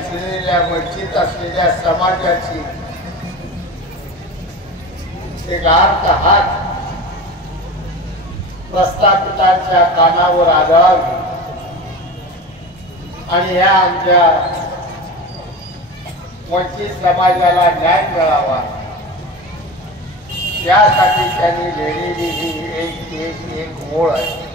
पिछलेल्या वंचित असलेल्या समाजाची एक अर्थ हात प्रस्थापितांच्या कानावर आदळावी आणि ह्या आमच्या वंचित समाजाला न्याय मिळावा यासाठी त्यांनी लिहिलेली ही एक ओळ आहे.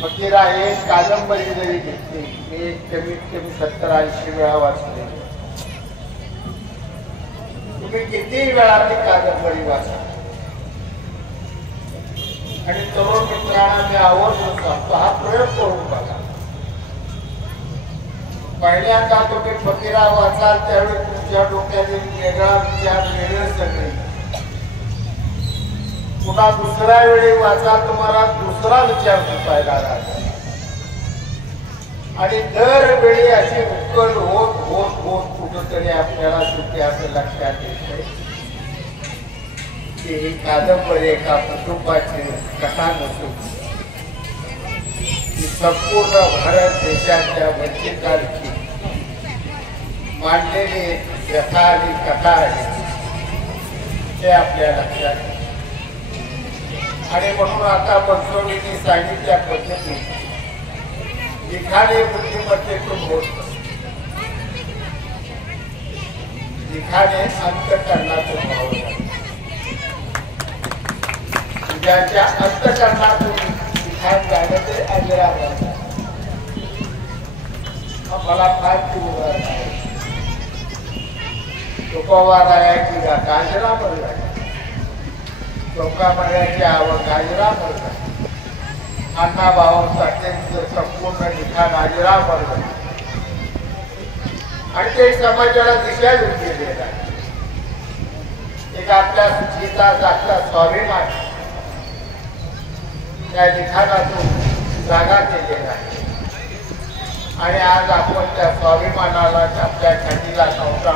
फकीरा एक कादंबरी जरी घेतली मी कमीत कमी 70-80 वेळा वाचले. तुम्ही किती वेळा ती कादंबरी वाचा आणि तरुण मित्रांना मी आवर्जून सांगतो हा प्रयोग करून बघा. पहिल्यांदा तुम्ही फकीरा वाचाल त्यावेळी तुमच्या डोक्यात वेगळा विचार वेगळे सगळे. पुन्हा दुसऱ्या वेळी वाचाल तुम्हाला दुसरा विचार सुचायला लागला आणि दरवेळी अशी उकल होत होत होत कुठंतरी आपल्याला शेवटी असं लक्षात येते की ही कादंबरी एका कुटुंबाची कथा नसून ही संपूर्ण भारत देशाच्या वंचितांची मांडलेली व्यथा आणि कथा आहे ते आपल्या लक्षात येते. आणि म्हणून आता बनसोडींनी सांगितल्या पद्धतीने लिखाणे बुद्धिमत्तेतून होत लिखाणे अंतःकरणातून भावना ज्याच्या अंतःकरणातून लिखाण झालं ते अजरा मला फार उदाहरण आहे. तुकोबारायाची गाथा अजरा भरला टोकामाऱ्याची आवक आजरा भरला अण्णा भाऊ साठेंचं संपूर्ण लिखाण आजरा भरलं आणि ते समाजाला दिशा देऊन गेलेलं आहे. एक आपल्या सुचिता स्वाभिमान त्या लिखाणातून जागा केलेला आहे आणि आज आपण त्या स्वाभिमानाला आपल्या छातीला संस्कार